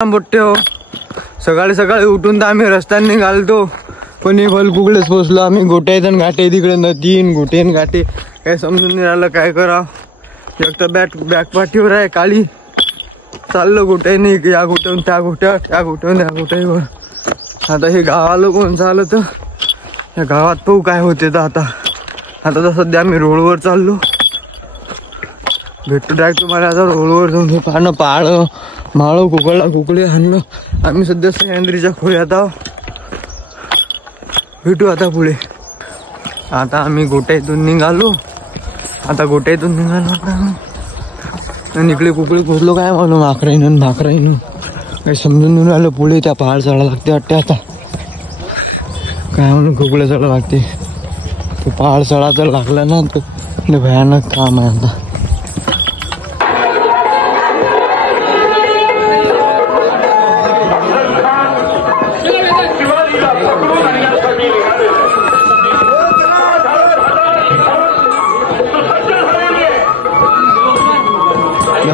मोठे हो सकाळी सकाळी उठून तर आम्ही रस्त्याने निघालतो पण भल कुकडेच पोचलो आम्ही. गोटे घाटे तिकडे नदीन गोटेन घाटे काही समजून नाही राहिलं काय करा. एक तर बॅक पाठीवर आहे काळी चाललो गोटे नाही या गोट्यावरून त्या गोट्यावर त्या गोट्यावरून या गोट्यावर. आता हे गावाला कोण चाललं तर या गावात पाहू काय होते तर आता तर सध्या आम्ही रोडवर चाललो. भेटतो डायरेक्ट तुम्हाला आता रोडवर जाऊन हे पाहणं पाळं माळो कुकडे हाणलं. आम्ही सध्या सह्याद्रीच्या खोऱ्यात आहोत. भेटू आता पुढे. आता आम्ही गोट्यातून निघालो आता आणि इकडे कुकडे पोचलो काय म्हणून भाकराईन काही समजून नाही राहिलं. पुढे त्या पहाड चढा लागते वाटते आता काय म्हणून कुकडे चढा लागते. तो पहाड चढा तर लागला ना तो भयानक काम आहे आता.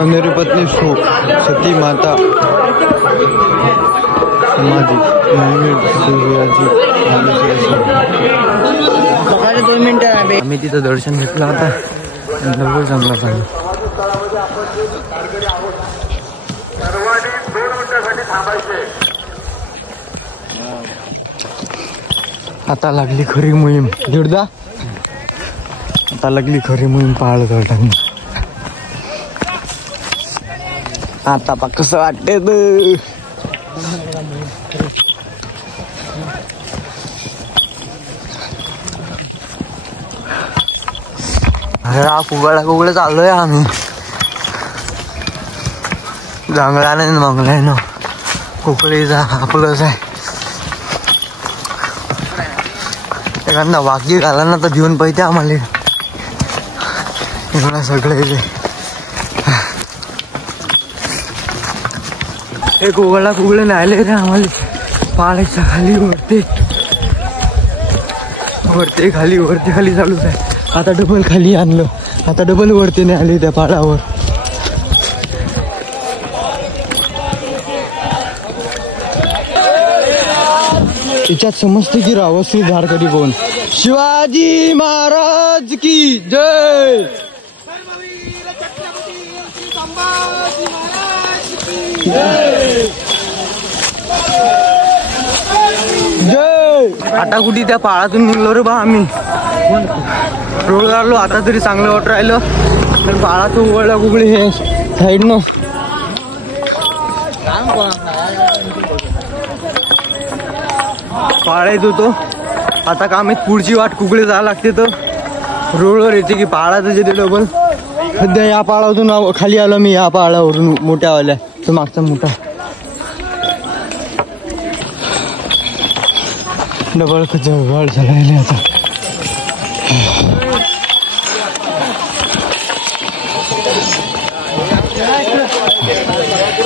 मेरी पत्नी सती माता समाधी सकाळी 2 मिनिटं आम्ही तिथं दर्शन घेतलं. आता डबल चांगला आता लागली खरी मोहीम दीडदा. आता लागली खरी मोहीम पहाड चढताना. आता पा कसं वाटते कुगळे चाललोय आम्ही जंगलाने मंगलाय कुकडीचा आपलंच आहे. एखादा वाघी घाला ना तर घेऊन पाहिजे आम्हाला इकडं सगळे. हे कुगळे नाही रे आम्हाला पाण्याच्या खाली वरते खाली चालूच आहे. आता डबल खाली आणलं आता डबल वरती नाही आली त्या पाडावर. तिच्यात समजते की रावसी झाड कधी कोण. शिवाजी महाराज की जय. जय. आता कुठे त्या पाळातून निघलो रे बा आम्ही. रोड आलो आता तरी चांगलं वाटत राहिलं. पण पाळातून उघडला कुगळी हे साईडनं पाळा येत होतो. आता का आम्ही पुढची वाट कुकडे जायला लागते तर रोडवर येते की पाळाचं येते डबल. सध्या या पाळातून खाली आलो मी या पाळावरून मोठ्यावाल्या तो मागचा मोठा डबल जवळ झाला आता.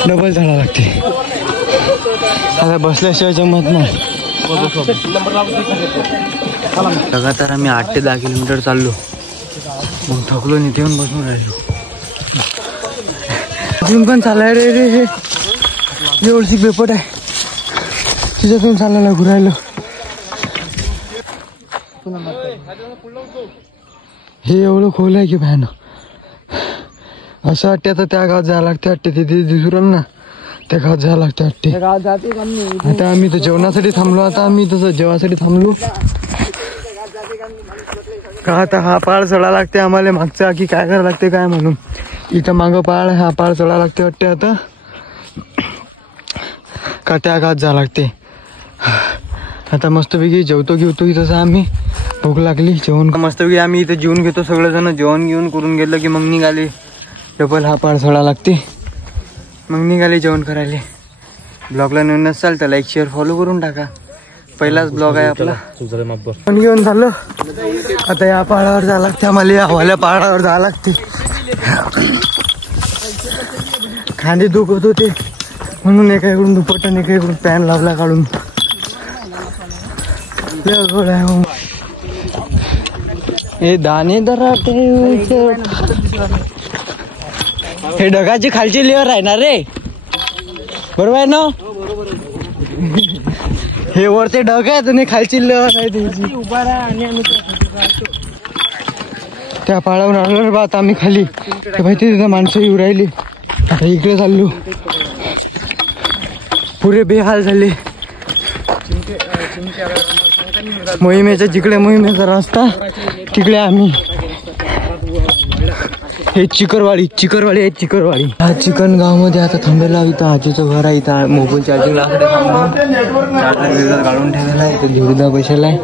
डबल झाला लागते आता बसल्याशिवाय जमत नाही. लगातार आम्ही 8 ते 10 किलोमीटर चाललो मग थकलो निथे येऊन बसून राहिलो. अजून पण चालाय रे हे एवढी बेपट आहे तिच्यातून चालायला घुरायलो. हे एवढं खोल आहे की भयान असं वाटते. आता त्या गावात जायला लागते वाटते तिथे दिसून ना त्या गावात जायला लागते वाटते. आता आम्ही तर जेवणासाठी थांबलो. आता आम्ही तसं जेवणासाठी थांबलो का आता हा पाळ चढा लागते आम्हाला मागचा की काय करायला लागते काय म्हणून. इथं मागं पाळ हा पाळ चढा लागते वाटते आता का त्या गावात जायला लागते. आता मस्तपैकी जेवतो इथं आम्ही. भूक लागली जेवण मस्तपैकी आम्ही इथं जेवून घेतो सगळेजण. जेवण घेऊन करून गेलं की मग निघाले डबल हा पाळ चढा लागते. मग निघाले जेवण करायला. ब्लॉगला नवीन नसाल तर लाईक शेअर फॉलो करून टाका. पहिलाच ब्लॉग आहे आपला. पण घेऊन झालं आता या पहाडावर जायला लागते आम्हाला. या हवाल्या पहाडावर जायला लागते. खांदे दुखत होते म्हणून एका इकडून दुपट्ट आणि एका इकडून पॅन लावला काढून. हे दाणे दराटे हे ढगाची खालची लेअर आहे ना रे. बरोबर आहे ना? हे वरचे ढग आहेत आणि खालची उभा राहा आणि आम्ही त्या पाळावर आलो बा. आता आम्ही खाली माहिती तिथं माणसं येऊ राहिली. आता इकडे चाललो. पुरे बेहाल झाले. मोहिमेच्या जिकडे मोहिमेचा रस्ता तिकडे आम्ही. हे चिकरवाडी आहे चिकरवाडी. हा चिकन गाव मध्ये आता थांबलेला. इथं आजीचं घर आहे. इथं मोबाईल चार्जिंगला काढून ठेवलेला आहे. इथं झुडदा पैशाला आहे.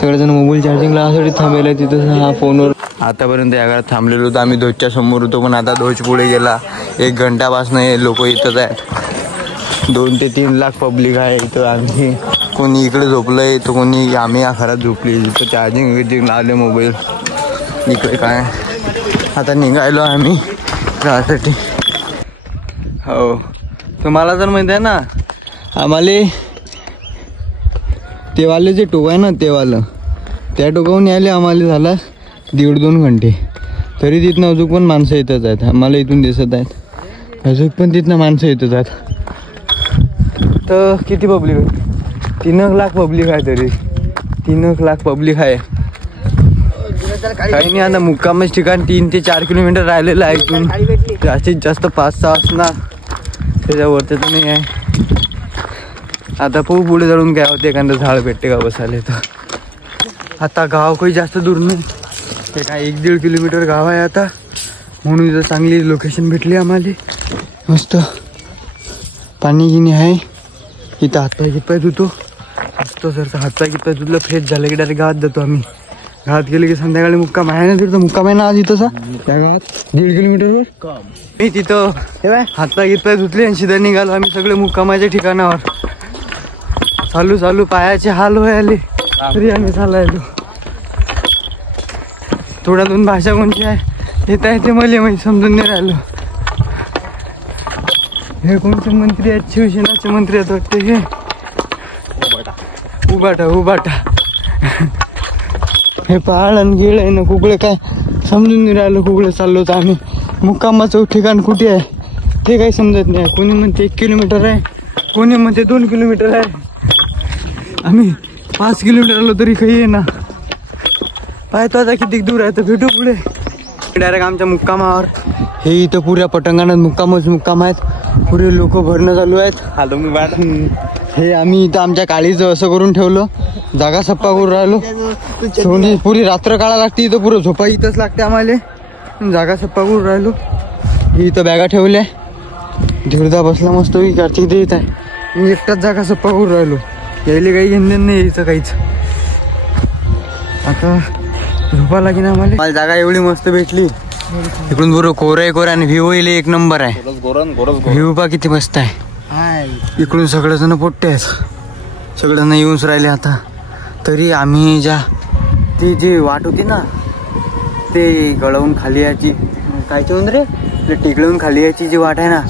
सगळेजण मोबाईल चार्जिंगला यासाठी थांबलेला आहे. तिथं हा फोनवर आतापर्यंत या घरात थांबलेलो होतो आम्ही. ध्वजच्या समोर होतो पण आता ध्वज पुढे गेला. 1 घंट्यापासून हे लोक इथंच आहेत. 2 ते 3 लाख पब्लिक आहे इथं. आम्ही कोणी इकडे झोपलंय तर कोणी आम्ही या घरात झोपली. इथं चार्जिंग लावले मोबाईल. इकडे काय आता निघायलो आम्ही गावासाठी. हो तुम्हाला तर माहिती आहे ना आम्हाला तेवाले जे टोक आहे ना तेवालं त्या टोकावून यायला आम्हाला झाला 1.5-2 घंटे. तरी तिथनं अजून पण माणसं येतच आहेत. आम्हाला इथून दिसत आहेत अजून पण तिथनं माणसं येतच आहेत. तर किती पब्लिक आहे? 3 लाख पब्लिक आहे. तरी 3 लाख पब्लिक आहे. काही नाही आता मुक्कामच ठिकाण 3 ते 4 किलोमीटर राहिलेलं आहे इथून. जास्तीत जास्त 5-6 असणार त्याच्यावरती तर नाही आहे. आता खूप पुढे जाऊन काय होते एखादं झाड भेटते का बसायला. तर आता गाव काही जास्त दूर नाही. ते काय 1-1.5 किलोमीटर गाव आहे आता. म्हणून इथं चांगली लोकेशन भेटली आम्हाला. मस्त पाणी गिनी आहे. इथं हातपाय कितपाय धुतो मस्त. जर हातपाय कितपाय धुतलं फ्रेश झालं की डायरेक्ट गावात जातो आम्ही. गावात गेले की संध्याकाळी मुक्काम आहे ना. तिथं मुक्काम आहे ना आज इथंचा त्या गावात 1.5 किलोमीटरवर. मी तिथं हातपाय कितपाय धुतले आणि सीधा निघालो आम्ही सगळे मुक्कामाच्या ठिकाणावर. चालू पायाचे हाल व्हायले तरी आम्ही चालायलो. थोड्या 2 भाषा कोणती आहे येत आहे ते मला माहिती समजून नाही राहिलो. हे कोणते मंत्री आहेत? शिवसेनाचे मंत्री आहेत वाटते. हे उबाटा हे पहाड आणि गिळ आहे ना कुकडे काय समजून नाही राहिलो. कुकडे चाललो तर आम्ही. मुक्कामाचं ठिकाण कुठे आहे ते काही समजत नाही. कोणी म्हणते 1 किलोमीटर आहे कोणी म्हणते 2 किलोमीटर आहे. आम्ही 5 किलोमीटर आलो तरी काही आहे ना. पाहतो आता किती दूर आहे तर भेटू पुढे डायरेक्ट आमच्या मुक्कामावर. हे इथं पुऱ्या पटंगाणात मुक्काम आहेत. पुरे लोक भरणं चालू आहेत. हे आम्ही इथं आमच्या काळीचं असं करून ठेवलं. जागा सप्पा करून राहिलो. पुरी रात्र काढा लागते इथं. पुरं झोपा इथंच लागते आम्हाला. जागा सप्पा करून राहिलो. ही इथं बॅगा ठेवल्या. धीरदा बसला मस्त कार्तिक देत आहे. मी एकटाच जागा सप्पा करून राहिलो. यायला काही घेणं नाही यायचं काहीच. आता झोपा लागेल आम्हाला. मला जागा एवढी मस्त भेटली. इकडून बरोबर कोऱ्या आणि व्ह्यू येईल 1 नंबर आहे. व्ह्यू पा किती मस्त आहे. इकडून सगळेजण पोट्टे आहेत. सगळ्यांना येऊनच राहिले आता. तरी आम्ही ती जी वाट होती ना ते गळवून खाली यायची काय म्हणून रे टेकडून खाली यायची जी वाट आहे ना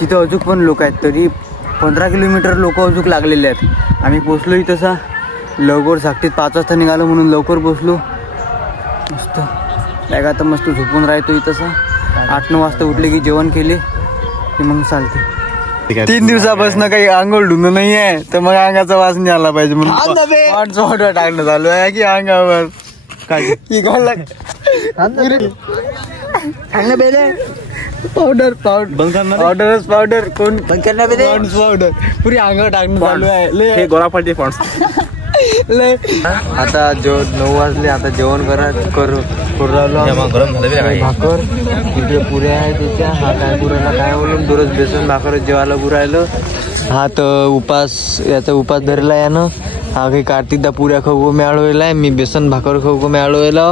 तिथं अजून पण लोक आहेत. तरी 15 किलोमीटर लोक अजून लागलेले आहेत. आम्ही पोचलोही तसा लवकर. साकटीत 5 वाजता निघालो म्हणून लवकर पोचलो. मस्त बॅगा तर मस्त झोपून राहतो इथं. 8-9 वाजता उठले की जेवण केले की मग चालते. 3 दिवसापासून काही आंघोळ धुणं नाही आहे तर मग अंगाचा वास नाही आला पाहिजे म्हणून टाकणं चालू आहे की अंगावर काय पावडर कोण पावडर पुरी अंगावर टाकणं चालू आहे. गोळापाटी आता 9 वाजले. आता जेवण करू राहिलो. भाकर इकडे पुऱ्या आहे त्याच्या. हा काय पुरायला काय बोलून दररोज बेसन भाकर जेवायला पुरायलं. हा तर याचा उपास धरला यानं. हा काही कार्तिकदा पुऱ्या खाऊ मिळवलेला आहे. मी बेसन भाकर खाऊ मिळवलेला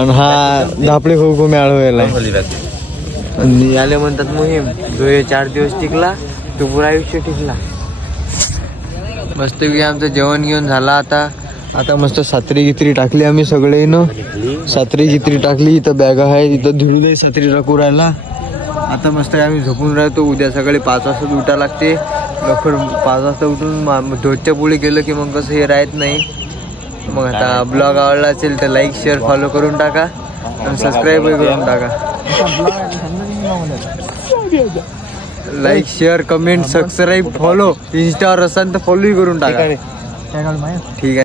आणि हा धापडे खाऊ मिळवलेला आहे. याले म्हणतात मोहीम. जो हे 4 दिवस टिकला तो पुरा आयुष्य टिकला. मस्त आमचं जेवण घेऊन झाला. आता मस्त सात्री गित्री टाकली आम्ही सगळे न. सात्री गित्री टाकली. इथं बॅगा आहे. इथं धुळी सात्री टाकू राहिला. आता मस्त आम्ही झोपून राहतो. उद्या सकाळी 5 वाजता उठा लागते. लवकर 5 वाजता उठून ध्वजच्या पुढे गेलं की मग कसं हे राहत नाही. मग आता ब्लॉग आवडला असेल तर लाईक शेअर फॉलो करून टाका आणि सबस्क्राईब करून टाका. Like share comment subscribe follow इंस्टावर असाल तर फॉलो करून टाका. ठीक आहे.